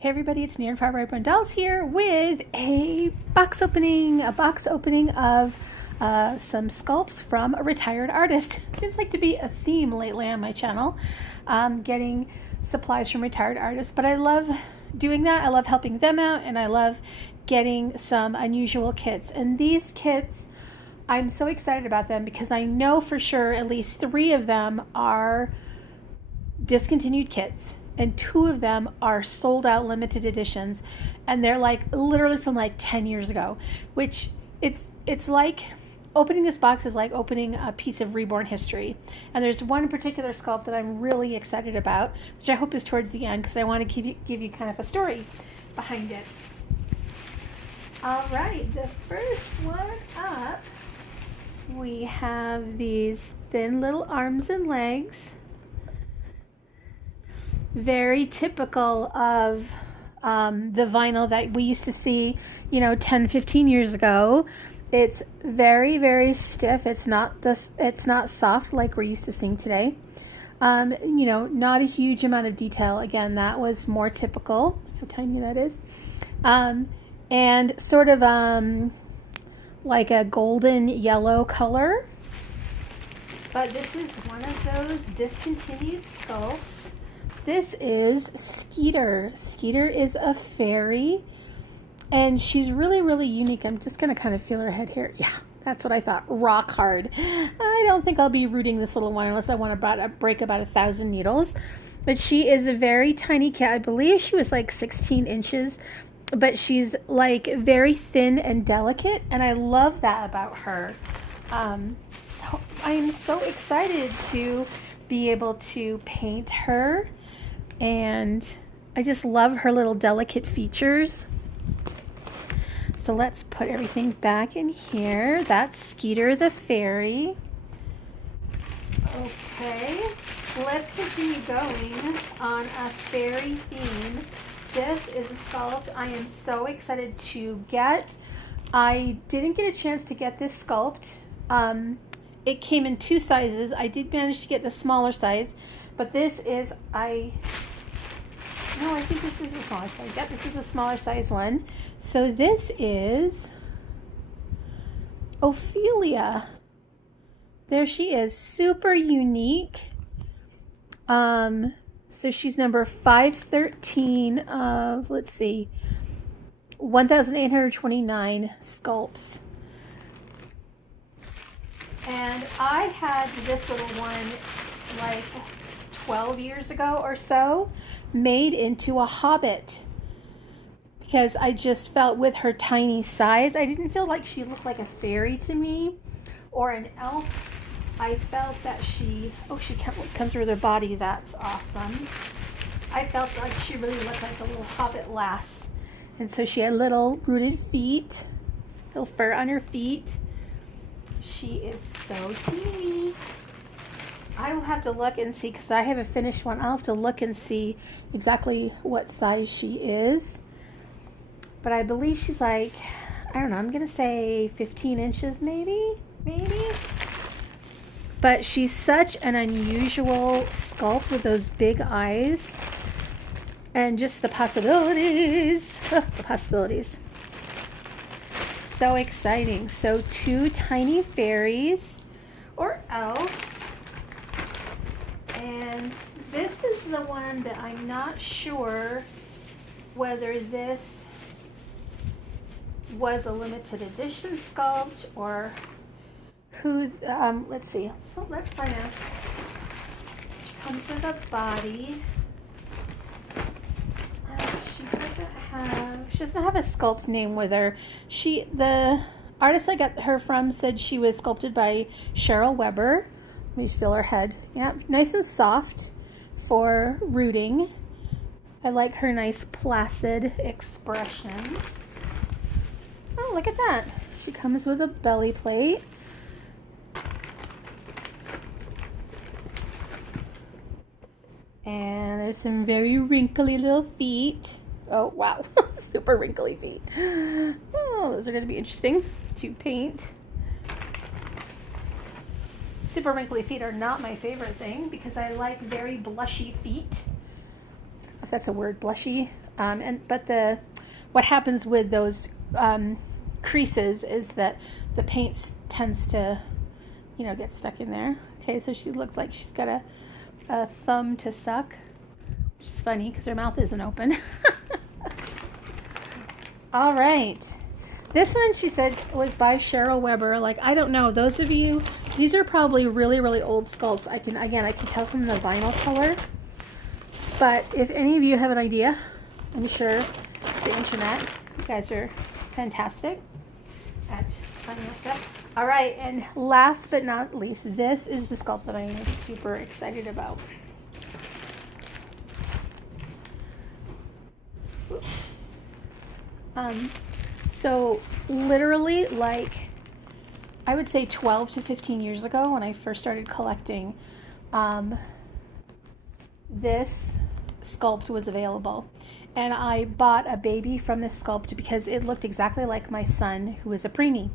Hey everybody, it's Near and Far Reborn Dolls here with a box opening of some sculpts from a retired artist. Seems like to be a theme lately on my channel, getting supplies from retired artists, but I love doing that. I love helping them out, and I love getting some unusual kits. And these kits, I'm so excited about them because I know for sure at least 3 of them are discontinued kits, and 2 of them are sold out limited editions, and they're like literally from like 10 years ago, which it's like opening this box is like opening a piece of Reborn history. And there's one particular sculpt that I'm really excited about, which I hope is towards the end because I want to give you kind of a story behind it. All right, the first one up, we have these thin little arms and legs. Very typical of the vinyl that we used to see, 10, 15 years ago. It's very, very stiff. It's not soft like we're used to seeing today. Not a huge amount of detail. Again, that was more typical. How tiny that is. And sort of like a golden yellow color. But this is one of those discontinued sculpts. This is Skeeter. Skeeter is a fairy, and she's really, really unique. I'm just going to kind of feel her head here. Yeah, that's what I thought. Rock hard. I don't think I'll be rooting this little one unless I want to break about 1,000 needles. But she is a very tiny cat. I believe she was like 16 inches, but she's like very thin and delicate, and I love that about her. So I'm so excited to be able to paint her. And I just love her little delicate features. So let's put everything back in here. That's Skeeter the fairy. Okay, let's continue going on a fairy theme. This is a sculpt I am so excited to get. I didn't get a chance to get this sculpt. It came in 2 sizes. I did manage to get the smaller size, but this is, I think this is a smaller size. Yep, this is a smaller size one. So this is Ophelia. There she is, super unique. So she's number 513 of, let's see, 1,829 sculpts. And I had this little one like 12 years ago or so, made into a hobbit, because I just felt with her tiny size, I didn't feel like she looked like a fairy to me or an elf. I felt that she comes through her body. That's awesome. I felt like she really looked like a little hobbit lass. And so she had little rooted feet, little fur on her feet. She is so teeny. I will have to look and see, because I have a finished one. I'll have to look and see exactly what size she is. But I believe she's like, I don't know, I'm going to say 15 inches maybe. But she's such an unusual sculpt with those big eyes. And just the possibilities. The possibilities. So exciting. So 2 tiny fairies or elves. And this is the one that I'm not sure whether this was a limited edition sculpt or who, let's see. So let's find out. She comes with a body. She doesn't have a sculpt name with her. The artist I got her from said she was sculpted by Cheryl Webber. Let me just feel her head. Yeah, nice and soft for rooting. I like her nice placid expression. Oh, look at that. She comes with a belly plate. And there's some very wrinkly little feet. Oh, wow. Super wrinkly feet. Oh, those are going to be interesting to paint. Super wrinkly feet are not my favorite thing because I like very blushy feet. If that's a word, blushy. But what happens with those creases is that the paint tends to, get stuck in there. Okay, so she looks like she's got a thumb to suck, which is funny because her mouth isn't open. All right. This one, she said, was by Cheryl Webber. Like, I don't know. Those of you, these are probably really, really old sculpts. I can tell from the vinyl color. But if any of you have an idea, I'm sure the internet, you guys are fantastic at finding out stuff. All right, and last but not least, this is the sculpt that I am super excited about. So literally, like, I would say 12 to 15 years ago when I first started collecting, this sculpt was available. And I bought a baby from this sculpt because it looked exactly like my son, who is a preemie.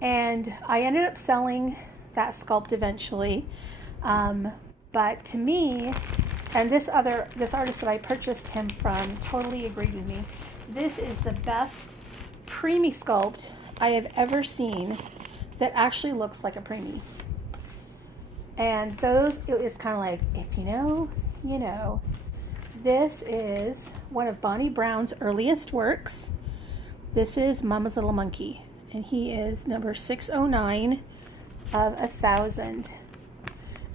And I ended up selling that sculpt eventually. But to me, and this artist that I purchased him from totally agreed with me. This is the best preemie sculpt I have ever seen that actually looks like a preemie. And it's kind of like, if you know, you know. This is one of Bonnie Brown's earliest works. This is Mama's Little Monkey, and he is number 609 of 1,000.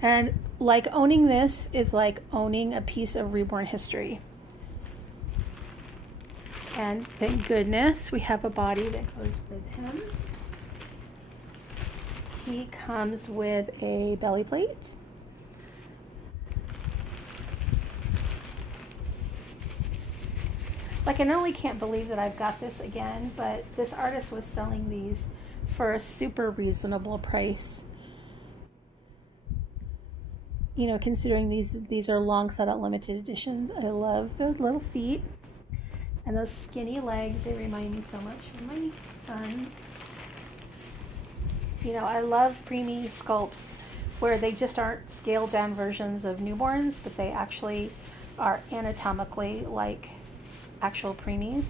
And like, owning this is like owning a piece of Reborn history. And thank goodness we have a body that goes with him. He comes with a belly plate. Like, I not only can't believe that I've got this again, but this artist was selling these for a super reasonable price. Considering these are long set out limited editions. I love the little feet and those skinny legs. They remind me so much of my son. I love preemie sculpts where they just aren't scaled down versions of newborns, but they actually are anatomically like actual preemies.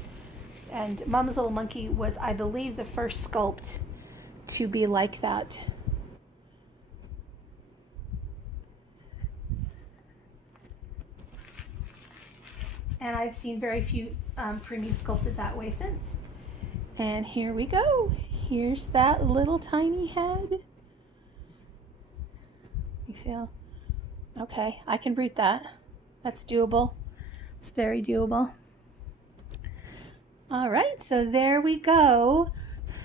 And Mama's Little Monkey was, I believe, the first sculpt to be like that. And I've seen very few preemies sculpted that way since. And here we go. Here's that little tiny head. You feel? Okay, I can breathe that. That's doable. It's very doable. All right, so there we go.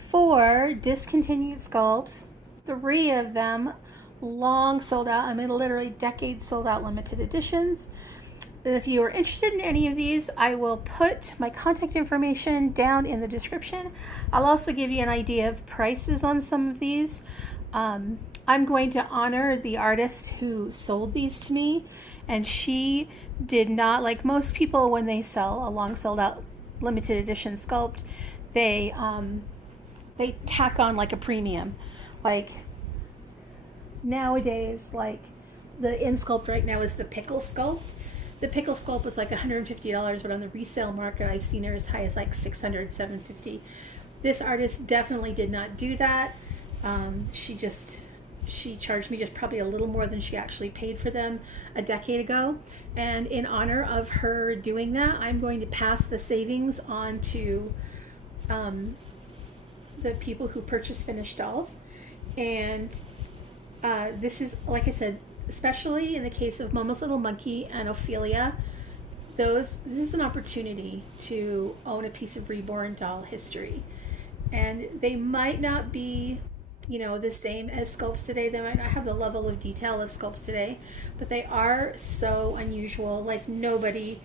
4 discontinued sculpts. 3 of them long sold out. I mean, literally decades sold out limited editions. If you are interested in any of these, I will put my contact information down in the description. I'll also give you an idea of prices on some of these. I'm going to honor the artist who sold these to me, and she did not, like most people when they sell a long sold out limited edition sculpt, they tack on like a premium. Like nowadays, like the in sculpt right now is the pickle sculpt. The pickle sculpt was like $150, but on the resale market, I've seen her as high as like $600, $750. This artist definitely did not do that. She charged me just probably a little more than she actually paid for them a decade ago. And in honor of her doing that, I'm going to pass the savings on to the people who purchase finished dolls. And this is, like I said, especially in the case of Mama's Little Monkey and Ophelia, this is an opportunity to own a piece of Reborn doll history. And they might not be, the same as sculpts today. They might not have the level of detail of sculpts today, but they are so unusual. Like, nobody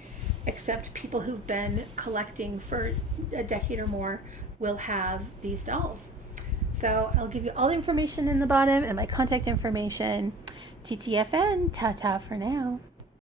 except people who've been collecting for a decade or more will have these dolls. So I'll give you all the information in the bottom and my contact information. TTFN, ta-ta for now.